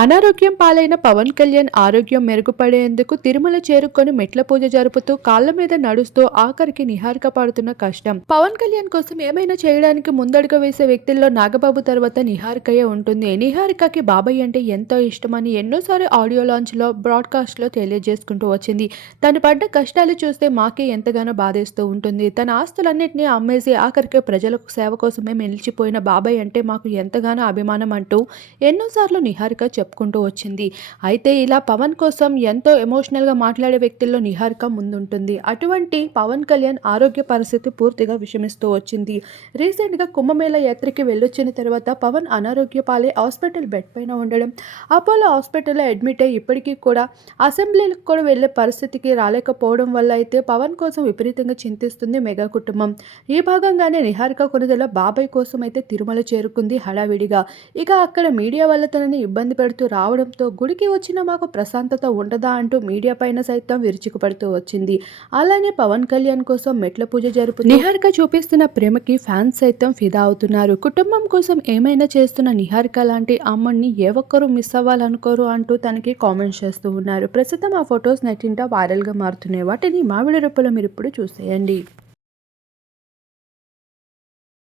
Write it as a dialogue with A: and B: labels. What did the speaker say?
A: అనారోగ్యం పాలైన పవన్ కళ్యాణ్ ఆరోగ్యం మెరుగుపడేందుకు తిరుమల చేరుకొని మెట్ల పూజ జరుపుతూ కాళ్ళ మీద నడుస్తూ ఆఖరికి నిహారిక పాడుతున్న కష్టం. పవన్ కళ్యాణ్ కోసం ఏమైనా చేయడానికి ముందడుగు వేసే వ్యక్తుల్లో నాగబాబు తర్వాత నిహారికయే ఉంటుంది. నిహారికకి బాబాయ్ అంటే ఎంతో ఇష్టమని ఎన్నోసార్లు ఆడియో లాంచ్లో బ్రాడ్కాస్ట్లో తెలియజేసుకుంటూ వచ్చింది. తను పడ్డ కష్టాలు చూస్తే మాకే ఎంతగానో బాధేస్తూ ఉంటుంది. తన ఆస్తులన్నింటినీ అమ్మేసి ఆఖరికి ప్రజలకు సేవ కోసమే నిలిచిపోయిన బాబాయ్ అంటే మాకు ఎంతగానో అభిమానం అంటూ ఎన్నోసార్లు నిహారిక చెప్పుకుంటూ వచ్చింది. అయితే ఇలా పవన్ కోసం ఎంతో ఎమోషనల్గా మాట్లాడే వ్యక్తుల్లో నిహారిక ముందుంటుంది. అటువంటి పవన్ కళ్యాణ్ ఆరోగ్య పరిస్థితి పూర్తిగా విషమిస్తూ వచ్చింది. రీసెంట్గా కుంభమేళ యాత్రకి వెళ్ళొచ్చిన తర్వాత పవన్ అనారోగ్య పాలే హాస్పిటల్ బెడ్ పైన ఉండడం. అపోలో హాస్పిటల్లో అడ్మిట్ అయ్యి ఇప్పటికీ కూడా అసెంబ్లీలకు కూడా వెళ్ళే పరిస్థితికి రాలేకపోవడం వల్ల అయితే పవన్ కోసం విపరీతంగా చింతిస్తుంది మెగా కుటుంబం. ఈ భాగంగానే నిహారిక కొనుదల బాబాయ్ కోసం అయితే తిరుమల చేరుకుంది హడావిడిగా. ఇక అక్కడ మీడియా వల్ల తనని ఇబ్బంది పెడుతూ రావడంతో గుడికి వచ్చిన మాకు ప్రశాంతత ఉండదా అంటూ మీడియా పైన సైతం విరుచుకుపడుతూ వచ్చింది. అలానే పవన్ కళ్యాణ్ కోసం మెట్ల పూజ జరుపు నిహారిక చూపిస్తున్న ప్రేమకి ఫ్యాన్స్ సైతం ఫిదా అవుతున్నారు. కుటుంబం కోసం ఏమైనా చేస్తున్న నిహారిక లాంటి అమ్మని ఏ ఒక్కరూ మిస్ అవ్వాలనుకోరు అంటూ తనకి కామెంట్స్ చేస్తూ ఉన్నారు. ప్రస్తుతం ఆ ఫొటోస్ నెట్టింట వైరల్గా మారుతున్నాయి. వాటిని మామిడి రూపంలో మీరు ఇప్పుడు చూసేయండి.